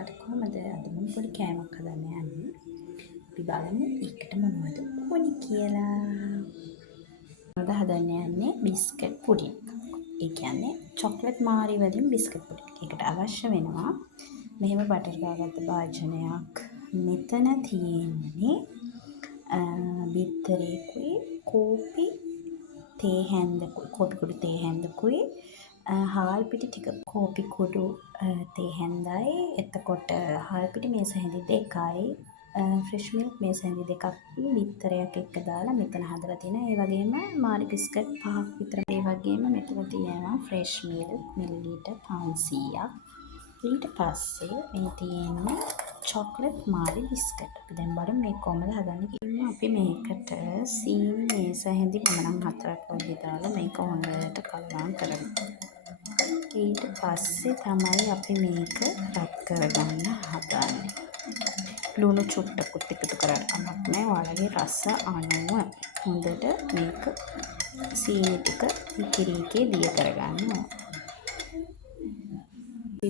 ඔයාලට කොහොමද? අද මම පොඩි කෑමක් හදන්න යන්නේ. අපි බලමු ඒකට මොනවද ඕනේ කියලා. අද හදන්න යන්නේ බිස්කට් පුඩින්. ඒ කියන්නේ චොක්ලට් මාරි වලින් බිස්කට් පුඩින්. ඒකට අවශ්‍ය වෙනවා මෙහෙම බටර් දාගත්ත භාජනයක්. මෙතන තියෙන්නේ බිත්තරේකුයි කෝපි තේ හැන්දකුයි කෝපි කුඩු තේ හැන්දකුයි හාල් පිටි ටික කෝපි කුඩු තේ හැන්දයි එතකොට හාල් පිටි මේස හැඳි දෙකයි ෆ්‍රෙෂ් මිල්ක් මේස හැඳි දෙකක් බිත්තරයක් එක්ක දාලා මෙතන හදලා තියෙනවා. ඒ වගේම මාරි බිස්කට් 5ක් විතර. ඒ වගේම මෙතන තියෙනවා ෆ්‍රෙෂ් මිල්ක් මිලිලීටර් 500ක්. ඊට පස්සේ මේ තියෙන්නේ චොක්ලට් මාරි බිස්කට්. අපි දැන් බලමු මේක කොහොමද හදන්නේ කියලා. අපි මේකට සීනි මේස හැඳි මම නම් 4ක් වගේ දාලා මේක හොඳට කලවම් කරනවා. ඊට පස්සේ තමයි අපි මේක රත් කරගන්න හදන්නේ. ලුණු චුට්ටකුත් එකතු කරන්න කමක් නැහැ. ඔයාලගේ රස අනුව හොඳට මේක සීනි ටික ඉකිරිකේ දිය කරගන්න ඕන.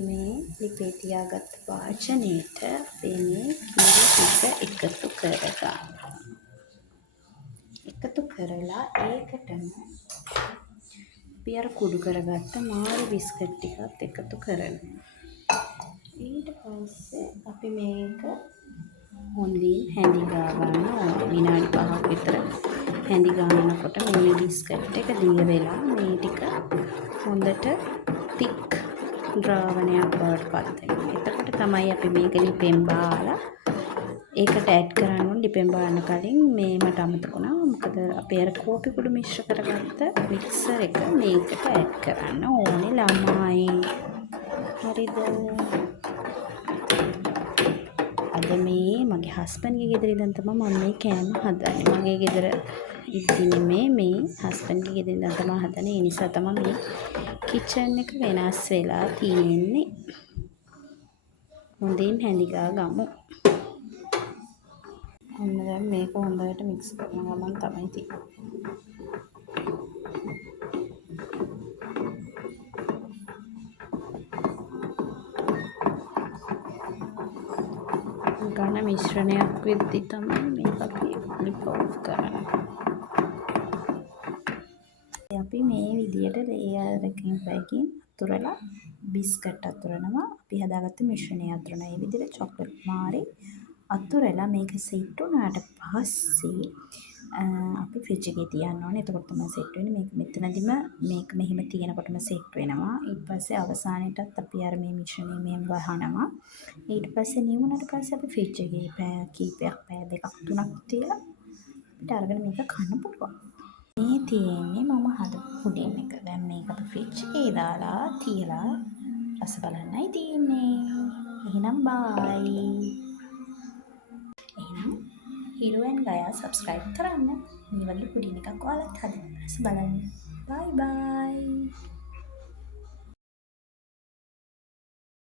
මේ ලිපේ තියාගත්ත වාචනයේට අපි මේ කිරි ටික එකතු කරගන්න. එකතු කරලා ඒකටම අපි අර කුඩු කරගත්ත මාරි බිස්කට් ටිකත් එකතු කරනවා. ඊට පස්සේ අපි මේක හොඳින් හැඳි ගා ගන්න ඕනේ. විනාඩි 5ක් විතර හැඳි ගන්නකොට මේ බිස්කට් එක දිය වෙලා මේ ටික හොඳට තික් ද්‍රාවණයක් බවට පත් වෙනවා. එතකොට තමයි අපි මේක ලිපෙන් බාලා ඒකට ඇඩ් කරන්න ඕනේ. ලිපෙන් බාන්න කලින් මේ මට අමතක වුණා. මොකද අපි අර කෝපි කුඩු මිශ්‍ර කරගත්ත මික්සර් එක මේකට ඇඩ් කරන්න ඕනේ ළමයි. හරිද? අද මේ මගේ හස්බන්ඩ්ගේ ගෙදර ඉඳන් තමයි මම මේ කෑම හදන්නේ. මගේ ගෙදර ඉද්දි මේ හස්බන්ඩ්ගේ ගෙදර ඉඳන් තමයි හදන්නේ. ඒ නිසා තමයි මේ කිචන් එක වෙනස් වෙලා තියෙන්නේ. හොඳින් හැඳි ගා ගමු. ඔන්න දැන් මේක හොඳට මික්ස් කරන ගමන් තමයි තියෙන්නේ. ගාන මිශ්‍රණයක් වෙද්දි තමයි මේක අපි ලිප් ඔෆ් කරන්නේ. අපි මේ විදියට ලේයර් එකකින් අතුරලා බිස්කට් අතුරනවා. අපි හදාගත්ත මිශ්‍රණය අතුරනවා. මේ විදියට චොක්ලට් මාරි අතුරලා මේක සෙට් වුණාට පස්සේ අපි ෆ්‍රිජ් එකේ තියන්න ඕනේ. එතකොට තමයි සෙට් වෙන්නේ. මේක මෙතනදිම මේක මෙහෙම තියෙනකොටම සෙට් වෙනවා. ඊට පස්සේ අවසානයේටත් අපි අර මේ මිශ්‍රණය මෙහෙම වහනවා. ඊට පස්සේ නිවුණාට පස්සේ අපි ෆ්‍රිජ් එකේ පැය කීපයක් පැය දෙකක් තුනක් තියලා අපිට අරගෙන මේක කන්න පුළුවන්. මේ තියෙන්නේ මම හදපු පුඩින් එක. දැන් මේක අපි ෆ්‍රිජ් එකේ දාලා තියලා රස බලන්නයි තියෙන්නේ. එහෙනම් බයි. එහෙනම් හිරු ඇන් ගයා සබ්ස්ක්‍රයිබ් කරන්න. මේ වගේ පුඩින් එකක් ඔයාලත් හදන්න රස බලන්න. බයි බයි.